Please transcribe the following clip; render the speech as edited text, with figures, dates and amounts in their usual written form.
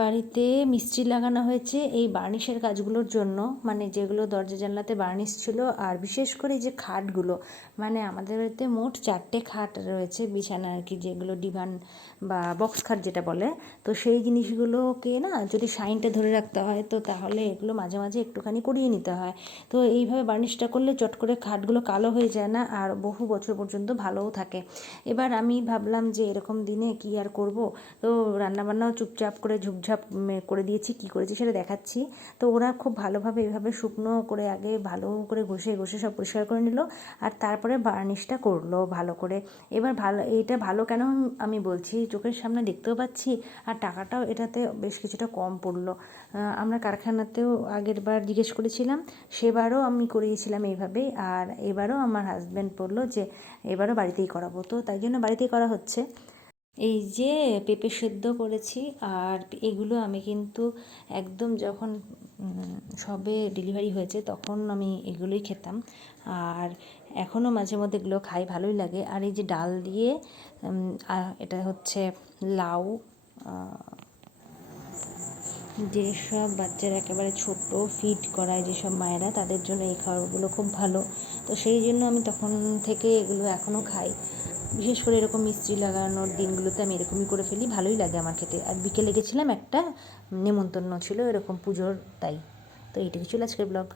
বাড়িতে মিস্ত্রি লাগানো হয়েছে এই বার্নিশের কাজগুলোর জন্য, মানে যেগুলো দরজা জানলাতে বার্নিশ ছিল, আর বিশেষ করে যে খাটগুলো, মানে আমাদের বাড়িতে মোট 4টে খাট রয়েছে বিছানা আর কি, যেগুলো ডিভান বা বক্স খাট যেটা বলে। তো সেই জিনিসগুলোকে না যদি শাইনটা ধরে রাখতে হয়, তো তাহলে এগুলো মাঝে মাঝে একটুখানি করিয়ে নিতে হয়। তো এইভাবে বার্নিশটা করলে চট করে খাটগুলো কালো হয়ে যায় না, আর বহু বছর পর্যন্ত ভালোও থাকে। এবার আমি ভাবলাম যে এরকম দিনে কি আর করব, তো রান্নাবান্নাও চুপচাপ করে ঝুপঝাপ করে দিয়েছি। কি করেছি সেটা দেখাচ্ছি। তো ওরা খুব ভালোভাবে এভাবে শুকনো করে আগে ভালো করে ঘষে ঘষে সব পরিষ্কার করে নিল, আর তারপরে বার্নিশটা করলো ভালো করে। এবার ভালো, এইটা ভালো কেন আমি বলছি, চোখের সামনে দেখতেও পাচ্ছি, আর টাকাটাও এটাতে বেশ কিছুটা কম পড়লো। আমরা কারখানাতেও আগের বার জিজ্ঞেস করেছিলাম, সেবারও আমি করিয়েছিলাম এইভাবেই, আর এবারও আমার হাজব্যান্ড বললো যে এবারও বাড়িতেই করাবো, তো তাই জন্য বাড়িতেই করা হচ্ছে। এই যে পেঁপে সেদ্ধ করেছি, আর এগুলো আমি কিন্তু একদম যখন সবে ডেলিভারি হয়েছে তখন আমি এগুলোই খেতাম, আর এখনও মাঝে মধ্যে এগুলো খাই, ভালোই লাগে। আর এই যে ডাল দিয়ে এটা হচ্ছে লাউ, যেসব বাচ্চারা একেবারে ছোট ফিড করায় যেসব মায়েরা, তাদের জন্য এই খাবারগুলো খুব ভালো। তো সেই জন্য আমি তখন থেকে এগুলো এখনও খাই। বিশেষ করে এরকম মিস্ত্রি লাগানোর দিনগুলোতে আমি এরকমই করে ফেলি, ভালোই লাগে আমার খেতে। আর বিকেলে গেছিলাম, একটা নেমন্তন্ন ছিল এরকম পুজোর, তাই। তো এইটুকু ছিল আজকের ব্লগ।